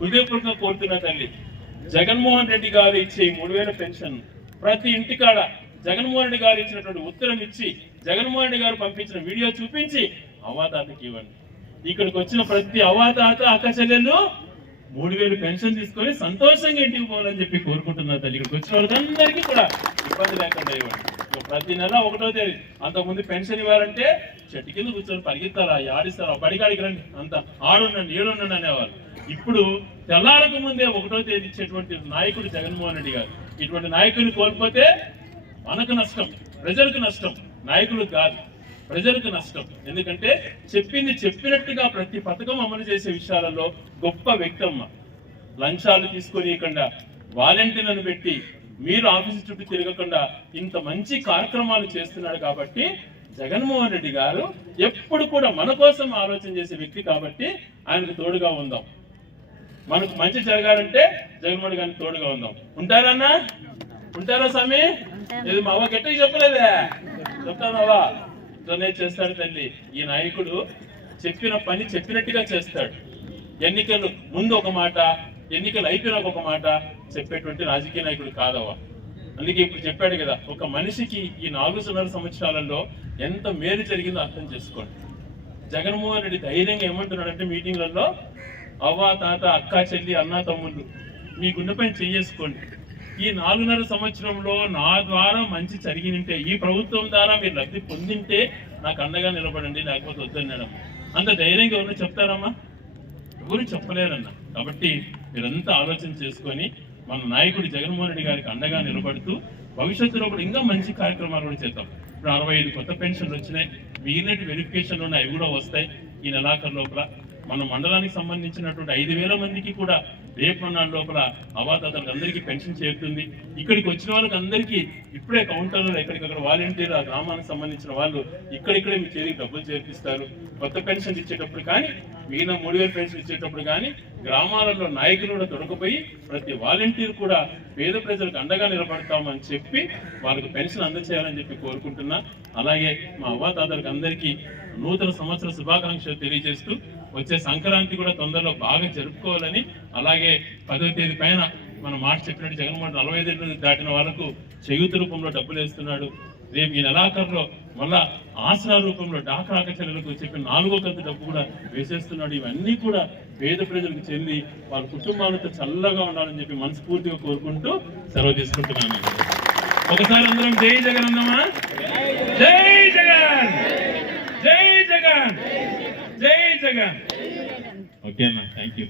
హృదయపూర్వకంగా కోరుతున్నా తల్లి జగన్మోహన్ రెడ్డి గారు ఇచ్చే మూడు వేల పెన్షన్ ప్రతి ఇంటికాడ జగన్మోహన్ రెడ్డి గారు ఇచ్చినటువంటి ఉత్తరం ఇచ్చి జగన్మోహన్ రెడ్డి గారు పంపించిన వీడియో చూపించి అవాతాతకి ఇవ్వండి. ఇక్కడికి వచ్చిన ప్రతి అవాతాత అక్క మూడు వేలు పెన్షన్ తీసుకొని సంతోషంగా ఇంటికి పోవాలని చెప్పి కోరుకుంటున్నారు తల్లి. ఇక్కడికి వచ్చిన వాళ్ళందరికీ కూడా ఇబ్బంది లేకుండా ఇవ్వండి. ప్రతి నెల ఒకటో తేదీ. అంతకుముందు పెన్షన్ ఇవ్వాలంటే చెట్టు కింద కూర్చొని పరిగెత్తారా ఆడిస్తారా బడికాడికి రండి. అంత ఆడుండండి ఏడుండండి అనేవాళ్ళు. ఇప్పుడు తెల్లారకు ముందే ఒకటో తేదీ ఇచ్చేటువంటి నాయకుడు జగన్మోహన్ రెడ్డి గారు. ఇటువంటి నాయకుడిని కోల్పోతే మనకు నష్టం ప్రజలకు నష్టం నాయకులకు కాదు. ప్రజలకు నష్టం. ఎందుకంటే చెప్పింది చెప్పినట్టుగా ప్రతి పథకం అమలు చేసే విషయాలలో గొప్ప వ్యక్తమ్మ. లంచాలు లంచాలు తీసుకొనియకుండా వాలంటీర్లను పెట్టి మీరు ఆఫీసు చుట్టూ తిరగకుండా ఇంత మంచి కార్యక్రమాలు చేస్తున్నాడు కాబట్టి జగన్మోహన్ రెడ్డి గారు ఎప్పుడు కూడా మన కోసం ఆలోచన చేసే వ్యక్తి కాబట్టి ఆయనకు తోడుగా ఉందాం. మనకు మంచి జరగాలంటే జగన్మోహన్ గారికి తోడుగా ఉందాం. ఉంటారన్నా ఉంటారా స్వామి? ఇది మా అవ్వ గట్టిగా చెప్పలేదే? చెప్తానవ్వా ఇట్లనే చేస్తాడు తల్లి. ఈ నాయకుడు చెప్పిన పని చెప్పినట్టుగా చేస్తాడు. ఎన్నికలు ముందు ఒక మాట ఎన్నికలు అయిపోయినాక ఒక మాట చెప్పేటువంటి రాజకీయ నాయకుడు కాదవ్వ. అందుకే ఇప్పుడు చెప్పాడు కదా ఒక మనిషికి ఈ నాలుగున్నర సంవత్సరాలలో ఎంత మేలు జరిగిందో అర్థం చేసుకోండి. జగన్మోహన్ రెడ్డి ధైర్యంగా ఏమంటున్నాడంటే మీటింగ్లలో అవ్వ తాత అక్క చెల్లి అన్న తమ్ముళ్ళు మీ గుండె పైన చెయ్యేసుకోండి. ఈ నాలుగున్నర సంవత్సరంలో నా ద్వారా మంచి జరిగినంటే ఈ ప్రభుత్వం ద్వారా మీరు లబ్ధి పొందింటే నాకు అండగా నిలబడండి లేకపోతే వద్దన్నాడమ్మా అంత ధైర్యంగా ఎవరు చెప్తారమ్మా? ఎవరు చెప్పలేరన్నా. కాబట్టి మీరంతా ఆలోచన చేసుకొని మన నాయకుడు జగన్మోహన్ రెడ్డి గారికి అండగా నిలబడుతూ భవిష్యత్తులో కూడా ఇంకా మంచి కార్యక్రమాలు కూడా చేద్దాం. ఇప్పుడు అరవై ఐదు కొత్త పెన్షన్లు వచ్చినాయి. మిగిలినటి వెరిఫికేషన్లు ఉన్నాయి అవి కూడా వస్తాయి. ఈ నెలాఖరు లోపల. మన మండలానికి సంబంధించినటువంటి ఐదు వేల మందికి కూడా రేపు నాడు లోపల అవాతాతలకు అందరికీ పెన్షన్ చేరుతుంది. ఇక్కడికి వచ్చిన వాళ్ళకి అందరికీ ఇప్పుడే కౌంటర్లో ఎక్కడికక్కడ వాలంటీర్ ఆ గ్రామానికి సంబంధించిన వాళ్ళు ఇక్కడిక్కడే మీ చేతికి డబ్బులు చేర్పిస్తారు. కొత్త పెన్షన్ ఇచ్చేటప్పుడు కానీ మిగిలిన మూడు వేల పెన్షన్ ఇచ్చేటప్పుడు కానీ గ్రామాలలో నాయకులు కూడా దొరకపోయి ప్రతి వాలంటీర్ కూడా పేద ప్రజలకు అండగా నిలబడతామని చెప్పి వాళ్ళకి పెన్షన్ అందచేయాలని చెప్పి కోరుకుంటున్నా. అలాగే మా అవ్వాతాతలకు అందరికీ నూతన సంవత్సర శుభాకాంక్షలు తెలియజేస్తూ వచ్చే సంక్రాంతి కూడా తొందరలో బాగా జరుపుకోవాలని అలాగే పదో తేదీ పైన మనం మాట చెప్పినట్టు జగన్మోహన్ నలభై ఐదు దాటిన వాళ్ళకు చేయూత రూపంలో డబ్బులు వేస్తున్నాడు. రేపు ఈ నెలాఖరులో మళ్ళా ఆసరా రూపంలో డాక్రాక చెల్లెలకు చెప్పిన నాలుగో కంతు డబ్బు కూడా వేసేస్తున్నాడు. ఇవన్నీ కూడా పేద ప్రజలకు చెంది వాళ్ళ కుటుంబాలతో చల్లగా ఉండాలని చెప్పి మనస్ఫూర్తిగా కోరుకుంటూ సెలవు తీసుకుంటున్నాను. ఒకసారి అందరం జై జగన్ అందమా జై జగన్! జై జగన్! జై జగన్! ఓకే అన్న థ్యాంక్ యూ